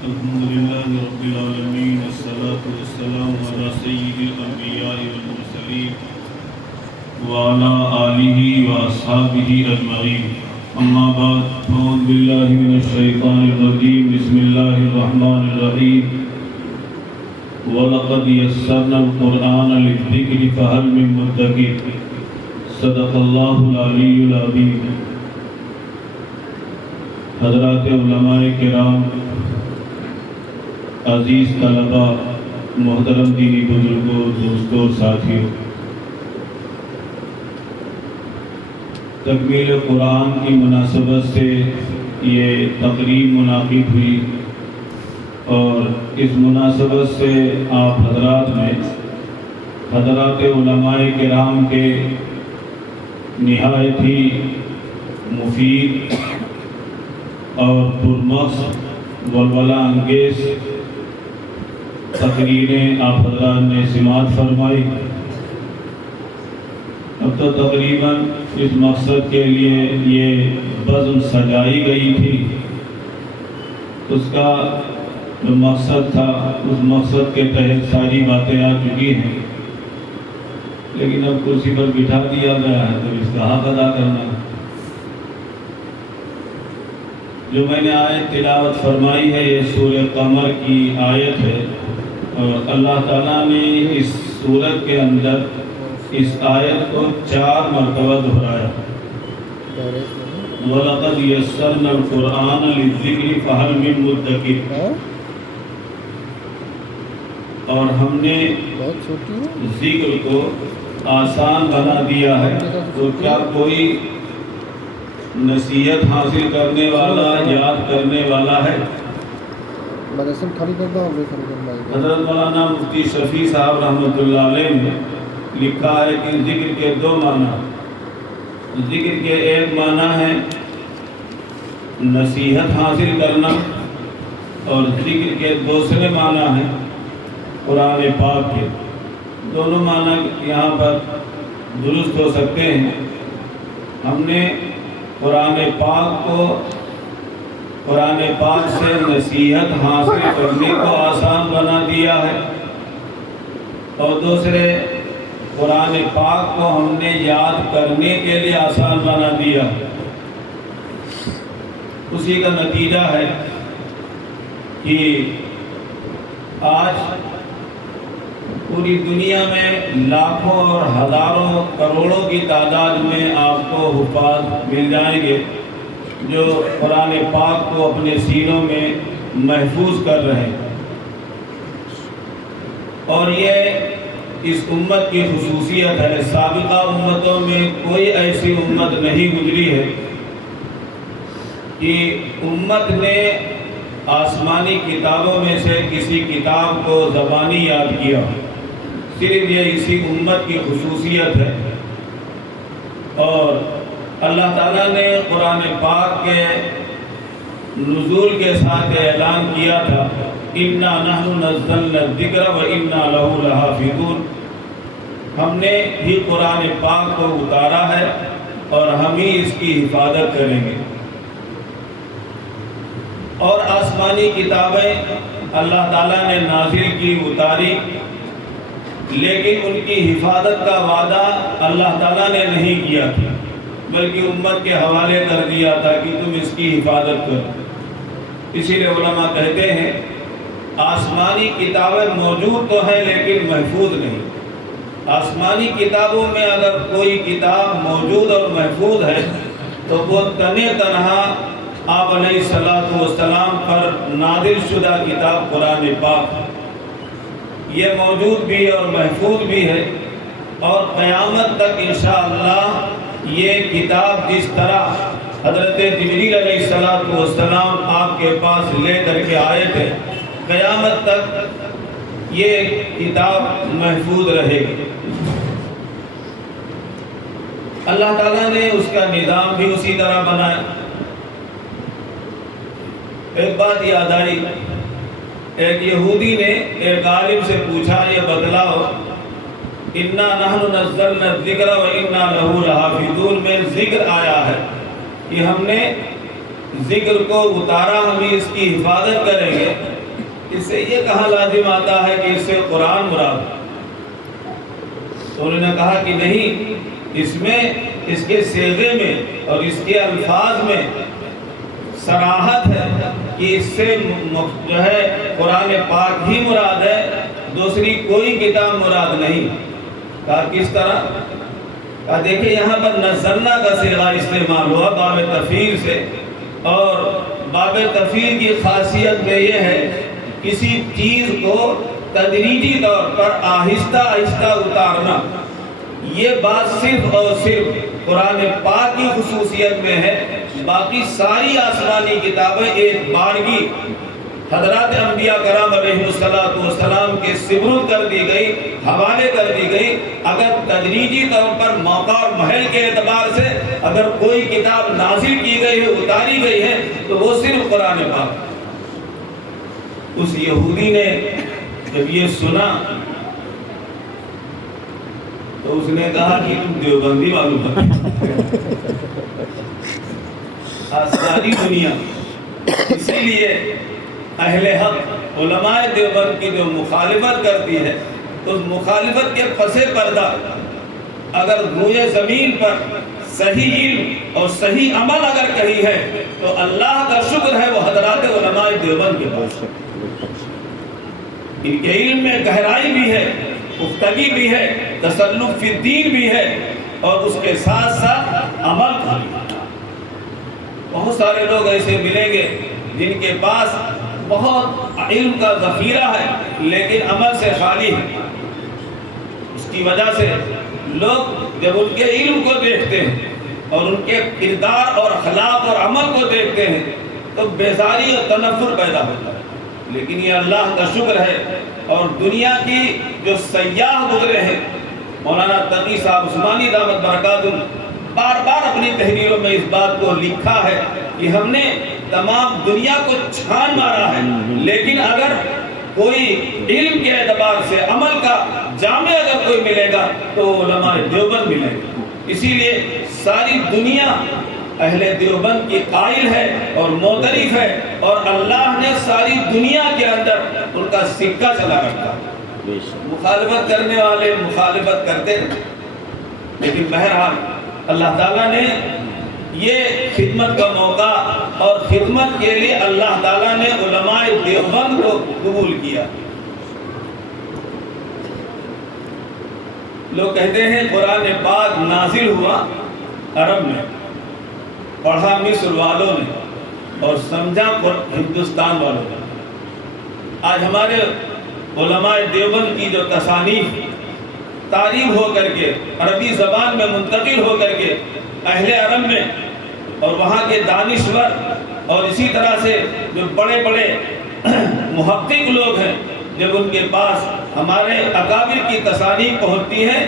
الحمد لله رب العالمين والصلاة والسلام على سيد الأنبياء والمرسلين وعلى آله وأصحابه أجمعين أما بعد أعوذ بالله من الشيطان الرجيم بسم الله الرحمن الرحيم ولقد يسرنا القرآن للذكر فهل من مدكر صدق الله العلي العظيم حضرات علماء کرام، عزیز طلباء، محترم دینی بزرگوں، دوستوں، ساتھیوں، تکمیل قرآن کی مناسبت سے یہ تقریب منعقد ہوئی اور اس مناسبت سے آپ حضرات میں حضرات علماء کرام کے نہایت ہی مفید اور پرمغز ولولہ انگیز تقریریں آپ حضرات نے سماعت فرمائی۔ اب تو تقریباً اس مقصد کے لیے یہ بزم سجائی گئی تھی، اس کا جو مقصد تھا اس مقصد کے تحت ساری باتیں آ چکی ہیں، لیکن اب کرسی پر بٹھا دیا گیا ہے تو اس کا حق ادا کرنا ہے۔ جو میں نے آیت تلاوت فرمائی ہے یہ سورہ قمر کی آیت ہے، اور اللہ تعالیٰ نے اس سورت کے اندر اس آیت کو 4 مرتبہ دہرایا۔ وَلَقَدْ يَسَّرْنَا الْقُرْآنَ لِلذِّكْرِ فَهَلْ مِن مُدَّكِرٍ، اور ہم نے ذکر کو آسان بنا دیا ہے، تو کیا کوئی نصیحت حاصل کرنے والا، یاد کرنے والا ہے؟ حضرت مولانا مفتی شفیع صاحب رحمۃ اللہ علیہ نے لکھا ہے کہ ذکر کے 2 معنی، ذکر کے ایک معنی ہے نصیحت حاصل کرنا، اور ذکر کے دوسرے معنی ہے قرآن پاک کے۔ دونوں معنی یہاں پر درست ہو سکتے ہیں۔ ہم نے قرآن پاک سے نصیحت حاصل کرنے کو آسان بنا دیا ہے، اور دوسرے قرآن پاک کو ہم نے یاد کرنے کے لیے آسان بنا دیا۔ اسی کا نتیجہ ہے کہ آج پوری دنیا میں لاکھوں اور ہزاروں کروڑوں کی تعداد میں آپ کو حفاظ مل جائیں گے جو قرآن پاک کو اپنے سینوں میں محفوظ کر رہے ہیں، اور یہ اس امت کی خصوصیت ہے۔ سابقہ امتوں میں کوئی ایسی امت نہیں گزری ہے کہ امت نے آسمانی کتابوں میں سے کسی کتاب کو زبانی یاد کیا، صرف یہ اسی امت کی خصوصیت ہے۔ اور اللہ تعالیٰ نے قرآن پاک کے نزول کے ساتھ اعلان کیا تھا اِنَّا نَحْنُ نَزَّلْنَا الذِّكْرَ وَإِنَّا لَهُ لَحَافِظُونَ، ہم نے ہی قرآن پاک کو اتارا ہے اور ہم ہی اس کی حفاظت کریں گے۔ اور آسمانی کتابیں اللہ تعالیٰ نے نازل کی، اتاری، لیکن ان کی حفاظت کا وعدہ اللہ تعالیٰ نے نہیں کیا تھا، بلکہ امت کے حوالے کر دیا تھا کہ تم اس کی حفاظت کرو۔ اسی لیے علماء کہتے ہیں آسمانی کتابیں موجود تو ہیں لیکن محفوظ نہیں۔ آسمانی کتابوں میں اگر کوئی کتاب موجود اور محفوظ ہے تو وہ تنہا آپ علیہ السلام پر نازل شدہ کتاب قرآن پاک، یہ موجود بھی اور محفوظ بھی ہے، اور قیامت تک انشاءاللہ یہ کتاب جس طرح حضرت جبریل علیہ السلام آپ کے پاس لے کر کے آئے تھے، قیامت تک یہ کتاب محفوظ رہے گی۔ اللہ تعالیٰ نے اس کا نظام بھی اسی طرح بنایا۔ ایک بات یاد آئی، ایک یہودی نے ایک عالم سے پوچھا یہ بتلاؤ اِنَّا نَحْنُ نَزَّلْنَا الذِّكْرَ وَإِنَّا لَهُ لَحَافِظُونَ میں ذکر آیا ہے کہ ہم نے ذکر کو اتارا، ہم اس کی حفاظت کریں گے، اس سے یہ کہاں لازم آتا ہے کہ اس سے قرآن مراد؟ تو انہوں نے کہا کہ نہیں، اس میں اس کے صیغے میں اور اس کے الفاظ میں صراحت ہے کہ اس سے جو ہے قرآن پاک ہی مراد ہے، دوسری کوئی کتاب مراد نہیں۔ کہا کس طرح؟ کہا دیکھیں یہاں پر نزلنا کا صیغہ استعمال ہوا باب تفعیل سے، اور باب تفعیل کی خاصیت میں یہ ہے کسی چیز کو تدریجی طور پر آہستہ آہستہ اتارنا۔ یہ بات صرف اور صرف قرآن پاک کی خصوصیت میں ہے، باقی ساری آسمانی کتابیں ایک بارگی حضرات انبیاء کرام علیہ السلام کے سپرد کر دی گئی، حوالے کر دی گئی۔ اگر تدریجی طور پر موقع اور محل کے اعتبار سے اگر کوئی کتاب نازل کی گئی ہے، اتاری گئی ہے، تو وہ صرف قرآن پاک۔ اس یہودی نے جب یہ سنا تو اس نے کہا کہ تم دیوبندی معلوم ہے ساری دنیا۔ اسی لیے اہل حق علماء دیوبند کی جو مخالفت کرتی ہے، اس مخالفت کے پس پردہ اگر روئے زمین پر صحیح علم اور صحیح عمل اگر کہی ہے تو اللہ کا شکر ہے وہ حضرات علماء دیوبند کے پاس۔ ان کے علم میں گہرائی بھی ہے، پختگی بھی ہے، تسلط فی الدین بھی ہے، اور اس کے ساتھ ساتھ عمل کا بھی۔ بہت سارے لوگ ایسے ملیں گے جن کے پاس بہت علم کا ذخیرہ ہے لیکن عمل سے خالی ہے۔ اس کی وجہ سے لوگ جب ان کے علم کو دیکھتے ہیں اور ان کے کردار اور اخلاق اور عمل کو دیکھتے ہیں تو بیزاری اور تنفر پیدا ہوتا ہے۔ لیکن یہ اللہ کا شکر ہے، اور دنیا کی جو سیاح گزرے ہیں، مولانا تقی صاحب عثمانی دامت برکاتہ بار بار اپنی تحریروں میں اس بات کو لکھا ہے کہ ہم نے تمام دنیا کو چھان مارا ہے، لیکن اگر کوئی علم کے اعتبار سے عمل کا جامع اگر کوئی ملے گا تو علماء دیوبند ملے گا۔ اسی لیے ساری دنیا اہل دیوبند کی قائل ہے اور معترف ہے، اور اللہ نے ساری دنیا کے اندر ان کا سکہ چلا رکھا۔ مخالفت کرنے والے مخالفت کرتے ہیں، لیکن بہرحال اللہ تعالیٰ نے یہ خدمت کا موقع اور خدمت کے لیے اللہ تعالیٰ نے علماء دیوبند کو قبول کیا۔ لوگ کہتے ہیں قرآن پاک نازل ہوا عرب میں، پڑھا مصر والوں نے اور سمجھا ہندوستان والوں نے۔ آج ہمارے علماء دیوبند کی جو تصانیف تعریف ہو کر کے عربی زبان میں منتقل ہو کر کے اہل عرب میں اور وہاں کے دانشور اور اسی طرح سے جو بڑے بڑے محقق لوگ ہیں، جب ان کے پاس ہمارے اکابر کی تصانیف پہنچتی ہیں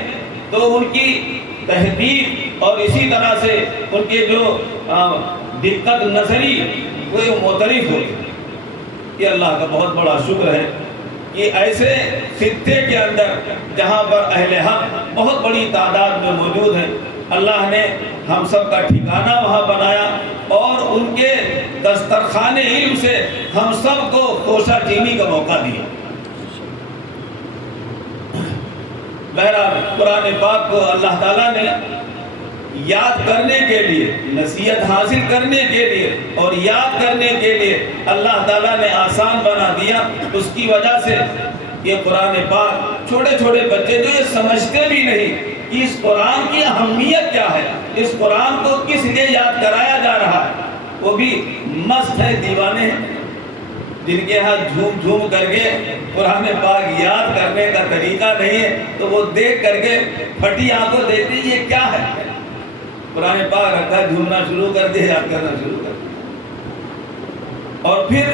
تو ان کی تحقیق اور اسی طرح سے ان کے جو دقت نظری وہ معترف ہوتی۔ یہ اللہ کا بہت بڑا شکر ہے کہ ایسے خطے کے اندر جہاں پر اہل حق بہت بڑی تعداد میں موجود ہیں، اللہ نے ہم سب کا ٹھکانہ وہاں بنایا اور ان کے دسترخوان علم سے ہم سب کو کوشہ چینی کا موقع دیا۔ بہرحال قرآن پاک کو اللہ تعالیٰ نے یاد کرنے کے لیے، نصیحت حاصل کرنے کے لیے اور یاد کرنے کے لیے اللہ تعالیٰ نے آسان بنا دیا۔ اس کی وجہ سے یہ قرآن پاک چھوٹے چھوٹے بچے جو یہ سمجھتے بھی نہیں کہ اس قرآن کی اہمیت کیا ہے، اس قرآن کو کس لیے یاد کرایا جا رہا ہے، وہ بھی مست ہے، دیوانے ہیں، جن کے ہاتھ جھوم جھوم کر کے قرآن پاک یاد کرنے کا طریقہ نہیں ہے تو وہ دیکھ کر کے پھٹی آنکھوں دیکھتے یہ کیا ہے، قرآن پاک رکھا جھومنا شروع کر دیا، یاد کرنا شروع کر دیا۔ اور پھر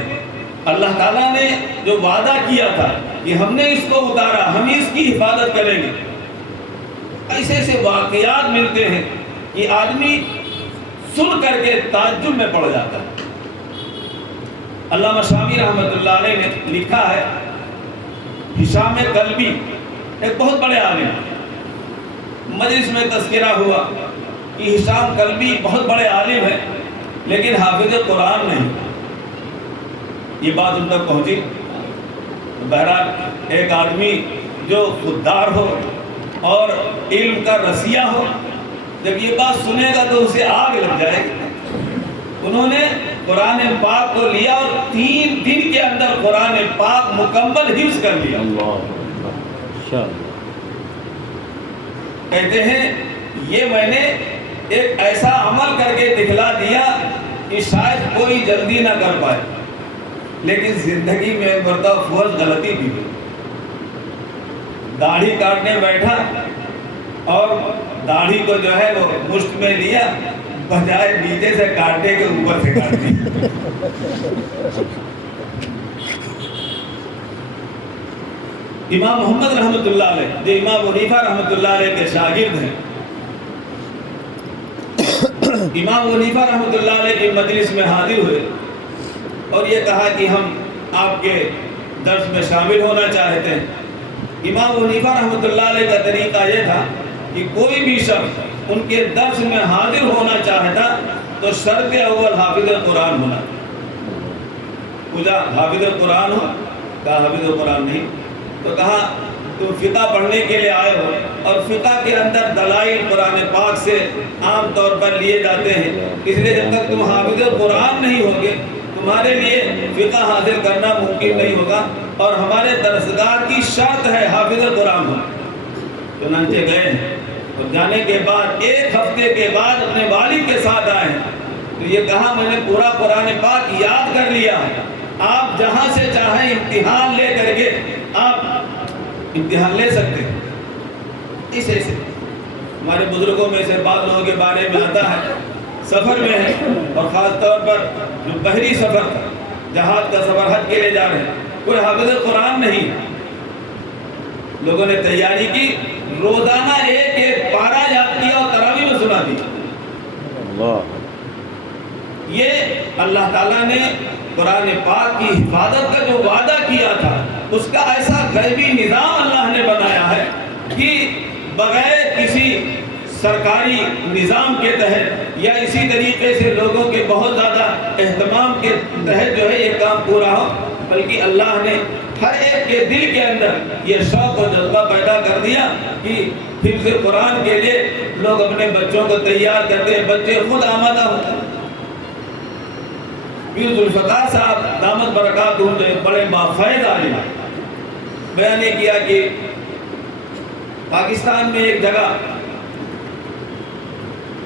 اللہ تعالیٰ نے جو وعدہ کیا تھا کہ ہم نے اس کو اتارا، ہم اس کی حفاظت کریں گے، ایسے ایسے واقعات ملتے ہیں کہ آدمی سن کر کے تعجب میں پڑ جاتا ہے۔ علامہ شامی رحمۃ اللہ علیہ نے لکھا ہے، ہشام کلبی ایک بہت بڑے عالم، مجلس میں تذکرہ ہوا کہ ہشام کلبی بہت بڑے عالم ہیں لیکن حافظ قرآن نہیں۔ یہ بات ان تک پہنچی بہرحال ایک آدمی جو خوددار ہو اور علم کا رسیہ ہو، جب یہ بات سنے گا تو اسے آگ لگ جائے گی۔ انہوں نے قرآن پاک کو لیا اور 3 دن کے اندر قرآن پاک مکمل حفظ کر لیا۔ کہتے ہیں یہ میں نے ایک ایسا عمل کر کے دکھلا دیا کہ شاید کوئی جلدی نہ کر پائے، لیکن زندگی میں ایک مرتبہ فوج غلطی بھی ہوئی۔ داڑھی کاٹنے بیٹھا اور داڑھی کو جو ہے وہ مشت میں لیا، بجائے نیچے سے کاٹنے کے اوپر سے کاٹ دیا۔ امام محمد رحمۃ اللہ علیہ جو امام حنیفہ رحمۃ اللہ علیہ کے شاگرد ہیں، امام حنیفہ رحمۃ اللہ علیہ کی مجلس میں حاضر ہوئے اور یہ کہا کہ ہم آپ کے درس میں شامل ہونا چاہتے ہیں۔ امام حنیفہ رحمۃ اللہ علیہ کا طریقہ یہ تھا کہ کوئی بھی شخص ان کے درس میں حاضر ہونا چاہتا تو شرط اول حافظ قرآن ہونا۔ پوچھا حافظ قرآن ہو؟ کہا حافظ قرآن نہیں۔ تو کہا تم فقہ پڑھنے کے لیے آئے ہو اور فقہ کے اندر دلائل قرآن پاک سے عام طور پر لیے جاتے ہیں، اس لیے جب تک تم حافظ قرآن نہیں ہوگے تمہارے لیے فقہ حاصل کرنا ممکن نہیں ہوگا، اور ہمارے درسگاہ کی شرط ہے حافظ قرآن ہونا۔ چنانچہ گئے اور جانے کے بعد 1 ہفتے کے بعد اپنے والد کے ساتھ آئے تو یہ کہا میں نے پورا قرآن پاک یاد کر لیا ہے، آپ جہاں سے چاہیں امتحان لے کر کے آپ امتحان لے سکتے ہیں۔ اس ایسے ہمارے بزرگوں میں سے بعض لوگوں کے بارے میں آتا ہے سفر میں ہے، اور خاص طور پر جو بحری سفر تھا، جہاز کا سفر حج کے لیے جا رہے ہیں، کوئی حافظ قرآن نہیں، لوگوں نے تیاری کی، روزانہ 1 پارہ یاد کیا اور تراویح میں سنا دیا۔ یہ اللہ تعالیٰ نے قرآن پاک کی حفاظت کا جو وعدہ کیا تھا اس کا ایسا غیبی نظام اللہ نے بنایا ہے کہ بغیر کسی سرکاری نظام کے تحت یا اسی طریقے سے لوگوں کے بہت زیادہ اہتمام کے تحت جو ہے یہ کام پورا ہو، بلکہ اللہ نے ہر ایک کے دل کے اندر یہ شوق و جذبہ پیدا کر دیا کہ حفظ قرآن کے لیے لوگ اپنے بچوں کو تیار کرتے ہیں، بچے خود آمادہ ہوتے ہیں۔ پیر ذوالفقار صاحب دامت برکاتہ بڑے بافیض عالم بیان نے کیا کہ پاکستان میں ایک جگہ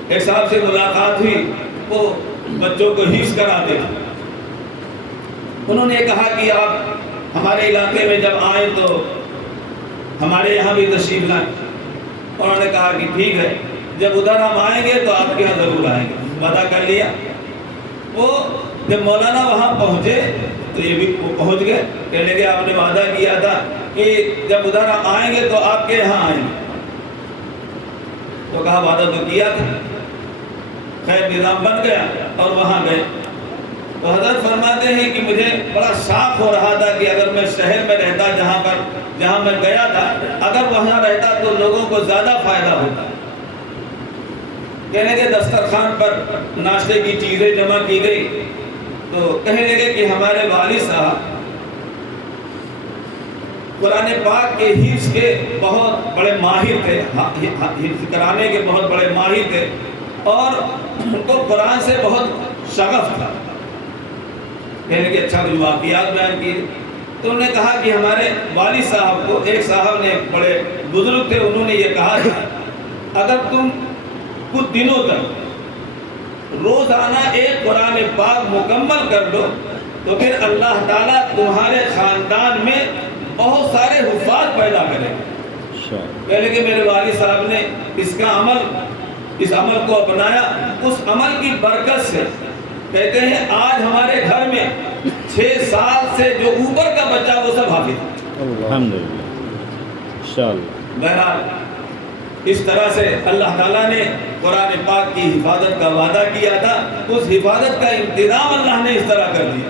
ایک صاحب سے ملاقات ہوئی، وہ بچوں کو حفظ کراتے تھے۔ انہوں نے کہا کہ آپ ہمارے علاقے میں جب آئیں تو ہمارے یہاں بھی تشریف لائیں۔ انہوں نے کہا کہ ٹھیک ہے، جب ادھر ہم آئیں گے تو آپ کے یہاں ضرور آئیں گے۔ وعدہ کر لیا۔ وہ جب مولانا وہاں پہنچے تو یہ بھی وہ پہنچ گئے، کہنے لگے آپ نے وعدہ کیا تھا کہ جب ادھر ہم آئیں گے تو آپ کے یہاں آئیں گے۔ تو کہا وعدہ تو کیا تھا۔ خیر نظام بن گیا اور وہاں گئے تو حضرت فرماتے ہیں کہ مجھے بڑا شاق ہو رہا تھا کہ اگر میں شہر میں رہتا جہاں میں گیا تھا، اگر وہاں رہتا تو لوگوں کو زیادہ فائدہ ہوتا۔ کہنے کے دسترخوان پر ناشتے کی چیزیں جمع کی گئی تو کہنے لگے کہ ہمارے والد صاحب قرآن پاک کے حفظ کے بہت بڑے ماہر تھے، حفظ کرانے کے بہت بڑے ماہر تھے، اور ان کو قرآن سے بہت شغف تھا۔ کہنے کے اچھا کچھ واقعات بیان کیے تو انہوں نے کہا کہ ہمارے والد صاحب کو ایک صاحب نے بڑے بزرگ تھے، انہوں نے یہ کہا تھا اگر تم کچھ دنوں تک روزانہ 1 قرآن پاک مکمل کر دو تو پھر اللہ تعالیٰ تمہارے خاندان میں بہت سارے حفاظ پیدا کرے گا۔ پہلے کہ میرے والد صاحب نے اس عمل کو اپنایا، اس عمل کی برکت سے کہتے ہیں آج ہمارے گھر میں 6 سال سے جو اوپر کا بچہ وہ سب حافظ ہے۔ الحمدللہ بہرحال اس طرح سے اللہ تعالیٰ نے قرآن پاک کی حفاظت کا وعدہ کیا تھا، اس حفاظت کا انتظام اللہ نے اس طرح کر دیا۔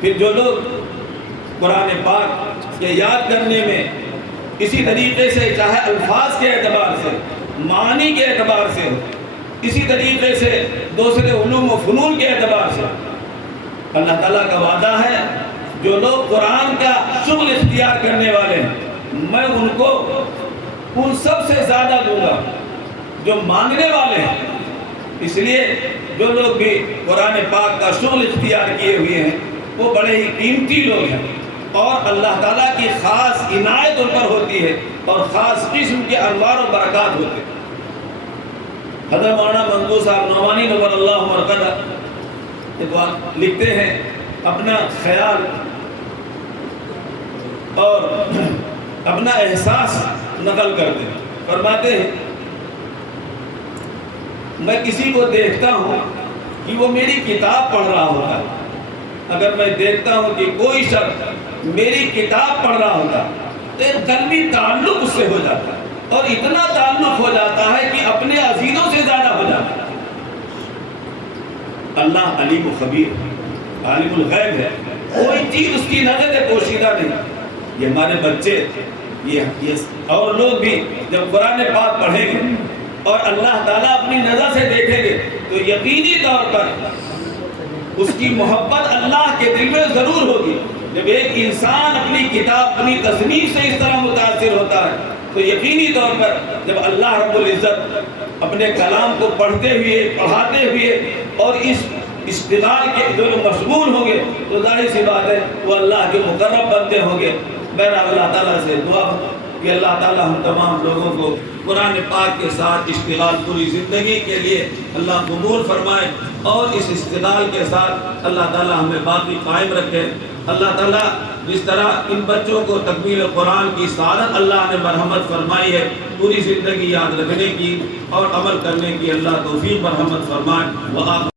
پھر جو لوگ قرآن پاک کے یاد کرنے میں اسی طریقے سے چاہے الفاظ کے اعتبار سے، معنی کے اعتبار سے، اسی طریقے سے دوسرے علوم و فنون کے اعتبار سے، اللہ تعالیٰ کا وعدہ ہے جو لوگ قرآن کا شغل اختیار کرنے والے ہیں میں ان کو ان سب سے زیادہ دوں گا جو مانگنے والے ہیں۔ اس لیے جو لوگ بھی قرآن پاک کا شغل اختیار کیے ہوئے ہیں وہ بڑے ہی قیمتی لوگ ہیں، اور اللہ تعالیٰ کی خاص عنایت ان پر ہوتی ہے اور خاص قسم کے انوار و برکات ہوتے ہیں۔ حضرت مولانا منظور صاحب نعمانی نور اللہ مرقدہ لکھتے ہیں، اپنا خیال اور اپنا احساس نقل کرتے ہیں، فرماتے ہیں میں کسی کو دیکھتا ہوں کہ وہ میری کتاب پڑھ رہا ہوتا ہے، اگر میں دیکھتا ہوں کہ کوئی شخص میری کتاب پڑھ رہا ہوتا تو ایک قلبی تعلق اس سے ہو جاتا ہے، اور اتنا تعلق ہو جاتا ہے کہ اپنے عزیزوں سے زیادہ ہو جاتا ہے۔ اللہ علیم و خبیر عالم الغیب ہے، کوئی چیز اس کی نظر سے پوشیدہ نہیں۔ یہ ہمارے بچے یہ اور لوگ بھی جب قرآن پاک پڑھیں گے اور اللہ تعالیٰ اپنی نظر سے دیکھیں گے تو یقینی طور پر اس کی محبت اللہ کے دل میں ضرور ہوگی۔ جب ایک انسان اپنی کتاب اپنی تصنیف سے اس طرح متاثر ہوتا ہے تو یقینی طور پر جب اللہ رب العزت اپنے کلام کو پڑھتے ہوئے پڑھاتے ہوئے اور اس اشتغال کے جو مشغول ہوں گے تو ظاہر سی بات ہے وہ اللہ کے مقرب بنتے ہوں گے۔ بہرحال اللہ تعالیٰ سے دعا کہ اللہ تعالیٰ ہم تمام لوگوں کو قرآن پاک کے ساتھ اشتغال پوری زندگی کے لیے اللہ قبول فرمائے، اور اس اشتغال کے ساتھ اللہ تعالیٰ ہمیں باقی قائم رکھے۔ اللہ تعالیٰ جس طرح ان بچوں کو تکمیل قرآن کی سعادت اللہ نے مرحمت فرمائی ہے، پوری زندگی یاد رکھنے کی اور عمل کرنے کی اللہ توفیق مرحمت فرمائے۔